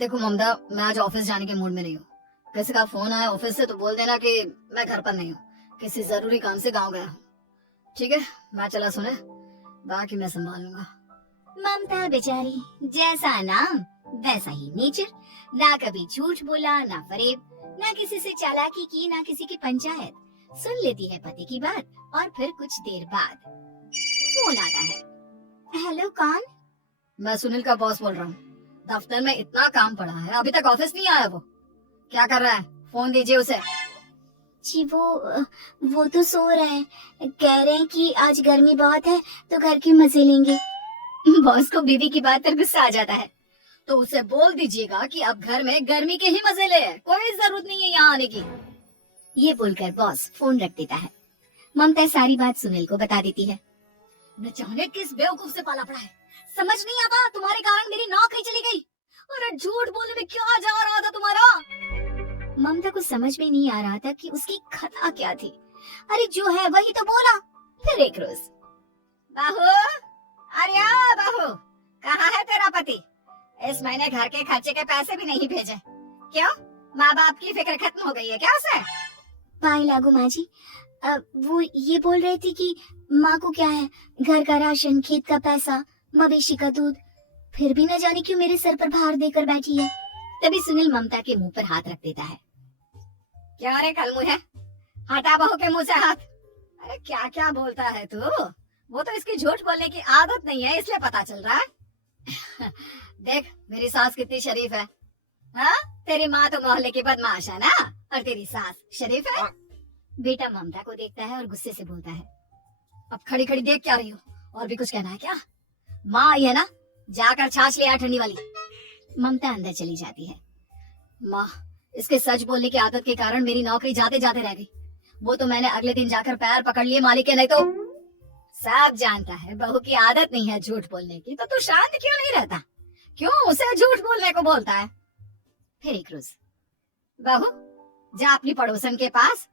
देखो ममता, मैं आज ऑफिस जाने के मूड में नहीं हूँ। किसी का फोन आया ऑफिस से तो बोल देना कि मैं घर पर नहीं हूँ, किसी जरूरी काम से गांव गया हूँ। ठीक है, मैं चला सुने, बाकी मैं संभाल लूंगा। ममता बेचारी, जैसा नाम वैसा ही नेचर। ना कभी झूठ बोला, ना फरेब, ना किसी से चालाकी की, ना किसी की पंचायत। सुन लेती है पति की बात और फिर कुछ देर बाद फोन आता है। हेलो, कौन? मैं सुनील का बॉस बोल रहा हूँ। दफ्तर में इतना काम पड़ा है, अभी तक ऑफिस नहीं आया। वो क्या कर रहा है? फोन दीजिए उसे। जी वो तो सो रहे हैं। कह रहे हैं कि आज गर्मी बहुत है तो घर के मजे लेंगे। बॉस को बीवी की बात पर गुस्सा आ जाता है। तो उसे बोल दीजिएगा कि अब घर में गर्मी के ही मजे ले, कोई जरूरत नहीं है यहाँ आने की। ये बोलकर बॉस फोन रख देता है। ममता सारी बात सुनील को बता देती है। न जाने किस बेवकूफ से पाला पड़ा है, समझ नहीं आता। तुम्हारे कारण मेरी नौकरी चली गई। अरे झूठ बोलने में क्या जा रहा था तुम्हारा? ममता को समझ में नहीं आ रहा था कि उसकी खता क्या थी। अरे जो है वही तो बोला। फिर एक रोज, बाहू, अरे बाहू, कहाँ है तेरा पति? इस महीने घर के खर्चे के पैसे भी नहीं भेजे। क्यों? माँ बाप की फिक्र खत्म हो गई है क्या उसे? पाई लागू माँ जी, वो ये बोल रही थी कि माँ को क्या है, घर का राशन, खेत का पैसा, मवेशी का दूध, फिर भी न जाने क्यों मेरे सर पर भार देकर बैठी है। तभी सुनील ममता के मुंह पर हाथ रख देता है। क्या रे कलमुह है, हटा बहू के मुंह से हाथ। अरे क्या क्या बोलता है तू? वो तो इसकी झूठ बोलने की आदत नहीं है, इसलिए पता चल रहा है। देख मेरी सास कितनी शरीफ है। हाँ, तेरी माँ तो मोहल्ले की बदमाश है ना, और तेरी सास शरीफ है। बेटा ममता को देखता है और गुस्से से बोलता है। अब खड़ी खड़ी देख क्या रही हो? और भी कुछ कहना है क्या? माँ आई है ना, जाकर छाछ ले आ ठंडी वाली। ममता अंदर चली जाती है। माँ, इसके सच बोलने की आदत के कारण मेरी नौकरी जाते जाते रह गई। वो तो मैंने अगले दिन जाकर पैर पकड़ लिए मालिक के, नहीं तो। सब जानता है बहू की आदत नहीं है झूठ बोलने की, तो तू शांत क्यों नहीं रहता? क्यों उसे झूठ बोलने को बोलता है? फिर एक रोज, बहू जा अपनी पड़ोसन के पास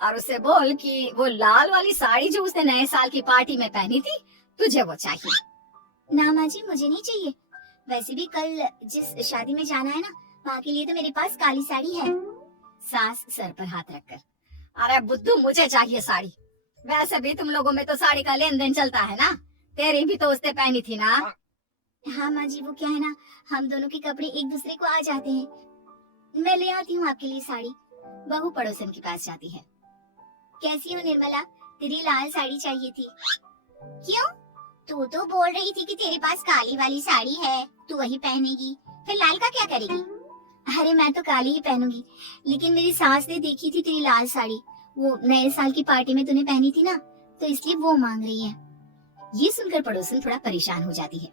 और उससे बोल कि वो लाल वाली साड़ी जो उसने नए साल की पार्टी में पहनी थी, तुझे वो चाहिए। ना माँ जी, मुझे नहीं चाहिए। वैसे भी कल जिस शादी में जाना है ना, वहाँ के लिए तो मेरे पास काली साड़ी है। सास सर पर हाथ रखकर, अरे बुद्धू, मुझे चाहिए साड़ी। वैसे भी तुम लोगों में तो साड़ी का लेन देन चलता है ना, तेरी भी तो उसने पहनी थी ना। हाँ माँ जी, वो क्या है ना, हम दोनों के कपड़े एक दूसरे को आ जाते हैं। मैं ले आती हूँ आपके लिए साड़ी। बहू पड़ोसन के पास जाती है। कैसी हो निर्मला, तेरी लाल साड़ी चाहिए थी। क्यों? तू तो बोल रही थी कि तेरे पास काली वाली साड़ी है, तू वही पहनेगी, फिर लाल का क्या करेगी? अरे मैं तो काली ही पहनूंगी, लेकिन मेरी सास ने देखी थी तेरी लाल साड़ी, वो नए साल की पार्टी में तूने पहनी थी ना, तो इसलिए वो मांग रही है। ये सुनकर पड़ोसन थोड़ा परेशान हो जाती है।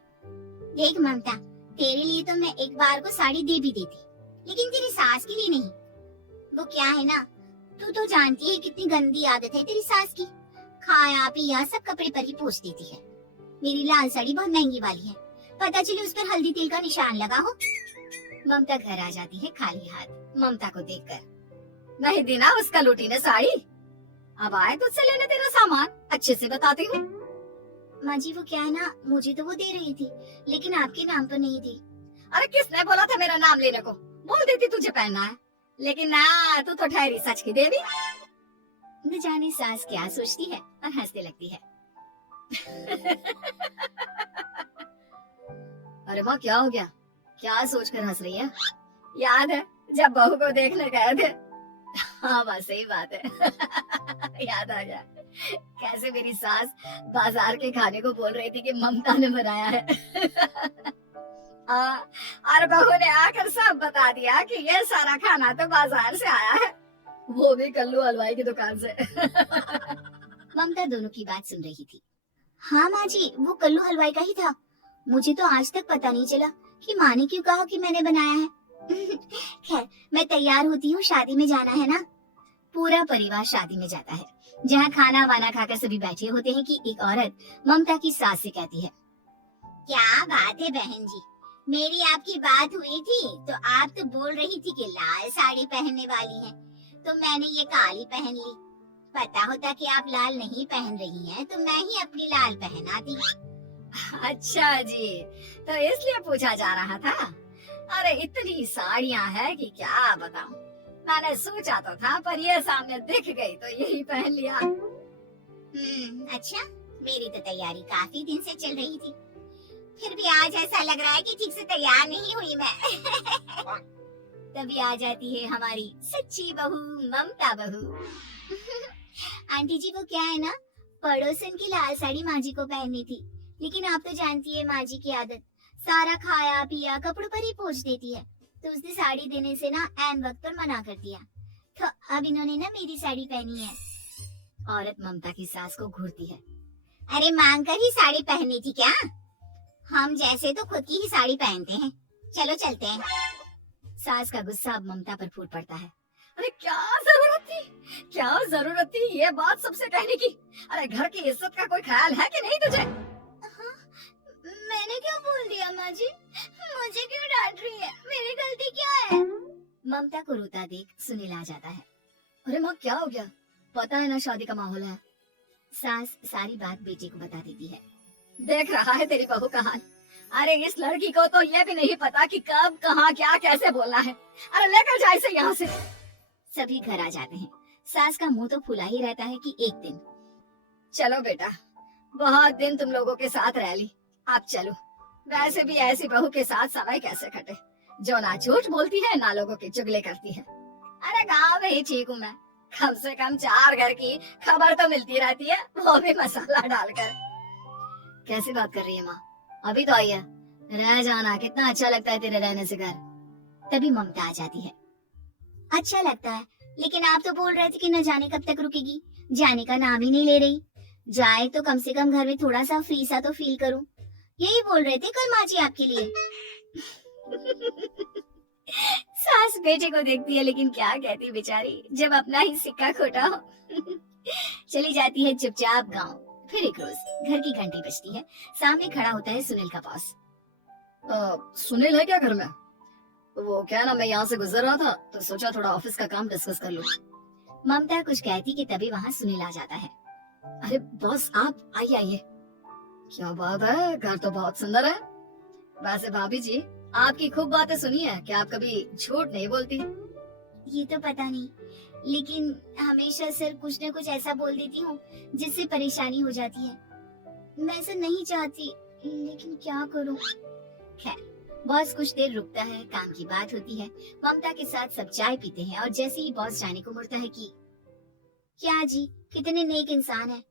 देख ममता, तेरे लिए तो मैं एक बार को साड़ी दे भी देती, लेकिन तेरी सास के लिए नहीं। वो क्या है ना, तू तो जानती है कितनी गंदी आदत है तेरी सास की। खाया पिया सब कपड़े पर ही पोंछ देती है। मेरी लाल साड़ी बहुत महंगी वाली है, पता चले उस पर हल्दी तेल का निशान लगा हो। ममता घर आ जाती है खाली हाथ, ममता को देखकर। नहीं दी ना उसका लूटी ने साड़ी, अब आए तुझसे लेने तेरा सामान, अच्छे से बताती हूँ। माँ जी वो क्या है ना, मुझे तो वो दे रही थी, लेकिन आपके नाम पर नहीं दी। अरे किसने बोला था मेरा नाम लेने को? बोल देती तुझे पहनना है, लेकिन ना, तू तो ठहरी सच की देवी। न जाने सास क्या सोचती है और हंसने लगती है। अरे माँ, क्या हो गया? क्या सोचकर हंस रही है? याद है जब बहू को देखने गए थे? हाँ बस सही बात है। याद आ गया, कैसे मेरी सास बाजार के खाने को बोल रही थी कि ममता ने बनाया है। और बहू ने आकर सब बता दिया कि ये सारा खाना तो बाजार से आया है, वो भी कल्लू हलवाई की दुकान से। ममता दोनों की बात सुन रही थी। हाँ माँ जी, वो कल्लू हलवाई का ही था। मुझे तो आज तक पता नहीं चला कि माँ ने क्यों कहा कि मैंने बनाया है। खैर, मैं तैयार होती हूँ, शादी में जाना है ना। पूरा परिवार शादी में जाता है, जहाँ खाना वाना खाकर सभी बैठे होते हैं कि एक औरत ममता की सास से कहती है, क्या बात है बहन जी, मेरी आपकी बात हुई थी तो आप तो बोल रही थी कि लाल साड़ी पहनने वाली हैं, तो मैंने ये काली पहन ली। पता होता कि आप लाल नहीं पहन रही हैं तो मैं ही अपनी लाल पहनाती। अच्छा जी, तो इसलिए पूछा जा रहा था। अरे इतनी साड़ियां हैं कि क्या बताऊं। मैंने सोचा तो था पर ये सामने दिख गई तो यही पहन लिया। अच्छा, मेरी तो तैयारी काफी दिन से चल रही थी, फिर भी आज ऐसा लग रहा है कि ठीक से तैयार नहीं हुई मैं। तभी आ जाती है हमारी सच्ची बहू, ममता बहू। आंटी जी वो क्या है ना, पड़ोसन की लाल साड़ी माँ जी को पहननी थी, लेकिन आप तो जानती है माँ जी की आदत, सारा खाया पिया कपड़ों पर ही पोंछ देती है, तो उसने साड़ी देने से ना ऐन वक्त पर मना कर दिया, तो अब इन्होंने ना मेरी साड़ी पहनी है। औरत ममता की सास को घूरती है। अरे मांग कर ही साड़ी पहनी थी क्या? हम जैसे तो खुद की ही साड़ी पहनते हैं, चलो चलते हैं। सास का गुस्सा अब ममता पर फूट पड़ता है। अरे क्या जरूरत थी ये बात सबसे कहने की। अरे घर की इज्जत का कोई ख्याल है कि नहीं तुझे? मैंने क्या बोल दिया माँ जी? मुझे क्यों डांट रही है? मेरी गलती क्या है? ममता को रोता देख सुनील आ जाता है। अरे माँ क्या हो गया? पता है ना शादी का माहौल है। सास सारी बात बेटे को बता देती है। देख रहा है तेरी बहू का हाल। अरे इस लड़की को तो ये भी नहीं पता कि कब कहाँ क्या कैसे बोलना है। अरे लेकर जा इसे यहाँ से। सभी घर आ जाते हैं। सास का मुंह तो फुला ही रहता है कि एक दिन। चलो बेटा, बहुत दिन तुम लोगों के साथ रह ली, आप चलो। वैसे भी ऐसी बहू के साथ समय कैसे कटे, जो ना झूठ बोलती है ना लोगों के चुगले करती है। अरे गाँव में ही ठीक हूँ मैं, कम से कम 4 घर की खबर तो मिलती रहती है, वो भी मसाला डालकर। कैसी बात कर रही है माँ? अभी तो आई है, रह जाना, कितना अच्छा लगता है तेरे रहने से घर। तभी ममता आ जाती है। अच्छा लगता है, लेकिन आप तो बोल रहे थे कि न जाने कब तक रुकेगी, जाने का नाम ही नहीं ले रही। जाए तो कम से कम घर में थोड़ा सा फ्री सा तो फील करूं, यही बोल रहे थे कल माँ जी आपके लिए। सास बेटे को देखती है लेकिन क्या कहती बेचारी, जब अपना ही सिक्का खोटा हो। चली जाती है चुपचाप गांव। फिर एक रोज घर की घंटी बजती है, सामने खड़ा होता है सुनील का बॉस। सुनील है क्या घर में? वो क्या ना, मैं यहाँ से गुजर रहा था तो सोचा थोड़ा ऑफिस का काम डिस्कस कर लूं। ममता कुछ कहती कि तभी वहाँ सुनील आ जाता है। अरे बॉस आप आइए आइए। क्या बात है, घर तो बहुत सुंदर है। वैसे भाभी जी आपकी खूब बातें सुनी है कि आप कभी झूठ नहीं बोलती। ये तो पता नहीं, लेकिन हमेशा सिर्फ कुछ न कुछ ऐसा बोल देती हूँ जिससे परेशानी हो जाती है। मैं ऐसा नहीं चाहती, लेकिन क्या करूँ। खैर बॉस कुछ देर रुकता है, काम की बात होती है। ममता के साथ सब चाय पीते हैं और जैसे ही बॉस जाने को मुड़ता है कि क्या जी, कितने नेक इंसान हैं,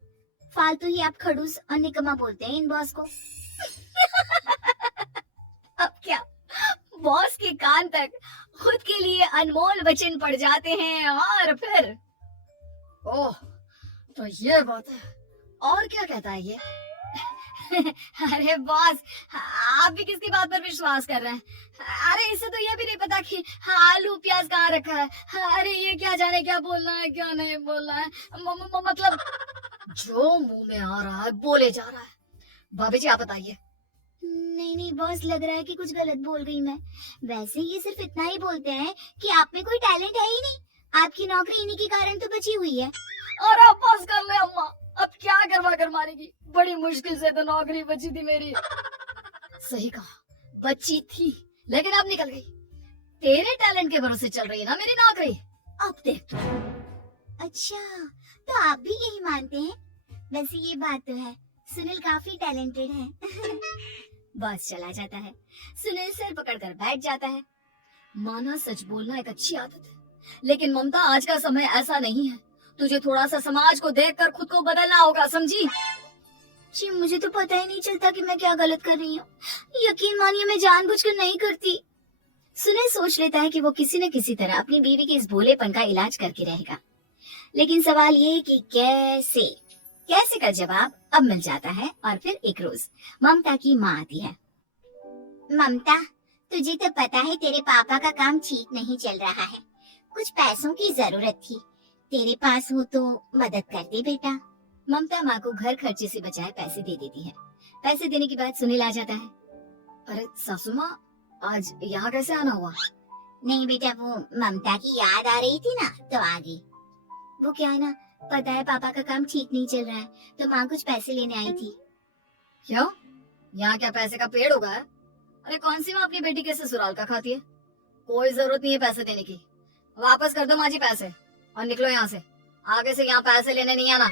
फालतू ही आप खड़ूस और निकम्मा बोलते हैं इन बॉस को। अब क्या बॉस के कान तक खुद के लिए अनमोल वचन पड़ जाते हैं और फिर ओह तो ये बात है। और क्या कहता है ये? अरे बॉस आप भी किसकी बात पर विश्वास कर रहे हैं? अरे इसे तो ये भी नहीं पता कि आलू प्याज कहाँ रखा है। अरे ये क्या जाने क्या बोलना है क्या नहीं बोलना है। मतलब जो मुंह में आ रहा है बोले जा रहा है। भाभी जी आप बताइए। नहीं बॉस, लग रहा है कि कुछ गलत बोल गई मैं। वैसे ये सिर्फ इतना ही बोलते हैं कि आप में कोई टैलेंट है ही नहीं, आपकी नौकरी इन्हीं के कारण तो बची हुई है। और अब बस कर ले अम्मा, अब क्या करवा कर मारेगी, बड़ी मुश्किल से तो नौकरी बची थी मेरी। सही कहा, बची थी लेकिन अब निकल गई। तेरे टैलेंट के भरोसे चल रही है ना मेरी नौकरी, अब देख तू। अच्छा तो आप भी यही मानते हैं? वैसे ये बात तो है, सुनील काफी टैलेंटेड है। बस चला जाता है। सुनील सिर पकड़कर बैठ जाता है। माना सच बोलना एक अच्छी आदत है, लेकिन ममता आज का समय ऐसा नहीं है। तुझे थोड़ा सा समाज को देखकर खुद को बदलना होगा, समझी? जी मुझे तो पता ही नहीं चलता कि मैं क्या गलत कर रही हूँ। यकीन मानिए मैं जानबूझकर नहीं करती। सुनील सोच लेता है कि वो किसी न किसी तरह अपनी बीवी के इस भोलेपन का इलाज करके रहेगा, लेकिन सवाल ये कि कैसे का जवाब अब मिल जाता है। और फिर एक रोज ममता की माँ आती है। ममता, तुझे तो पता है तेरे पापा का काम ठीक नहीं चल रहा है, कुछ पैसों की जरूरत थी, तेरे पास हो तो मदद कर दे बेटा। ममता माँ को घर खर्चे से बचाए पैसे दे देती है। पैसे देने के बाद सुनील आ जाता है। अरे सासू माँ, आज यहाँ कैसे आना हुआ? नहीं बेटा, वो ममता की याद आ रही थी ना तो आ गई। वो क्या है ना, पता है पापा का काम ठीक नहीं चल रहा है तो माँ कुछ पैसे लेने आई थी। क्यों? यहाँ क्या पैसे का पेड़ होगा? अरे कौन सी माँ अपनी बेटी के ससुराल का खाती है? कोई जरूरत नहीं है पैसे देने की। वापस कर दो माँ जी पैसे और निकलो यहाँ से। आगे से यहाँ पैसे लेने नहीं आना।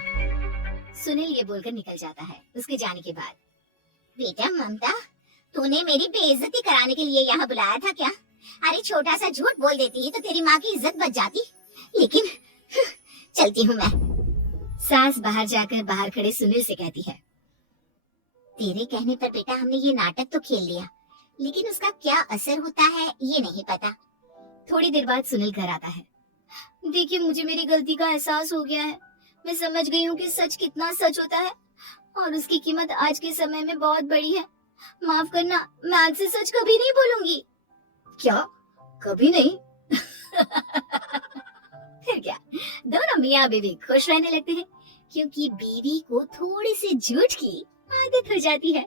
सुनील ये बोलकर निकल जाता है। उसके जाने के बाद, बेटा ममता, तूने मेरी बेइज्जती कराने के लिए यहाँ बुलाया था क्या? अरे छोटा सा झूठ बोल देती तो तेरी माँ की इज्जत बच जाती। लेकिन चलती हूँ मैं। सास बाहर जाकर बाहर खड़े सुनील से कहती है, तेरे कहने पर बेटा हमने ये नाटक तो खेल लिया, लेकिन उसका क्या असर होता है ये नहीं पता। थोड़ी देर बाद सुनील घर आता है। देखिए, मुझे मेरी गलती का एहसास हो गया है। मैं समझ गई हूँ कि सच कितना सच होता है और उसकी कीमत आज के समय में बहुत बड़ी है। माफ करना, मैं आज से सच कभी नहीं बोलूंगी। क्या? कभी नहीं? फिर क्या, दोनों मियाँ बीवी खुश रहने लगते हैं, क्योंकि बीवी को थोड़ी सी झूठ की आदत हो जाती है।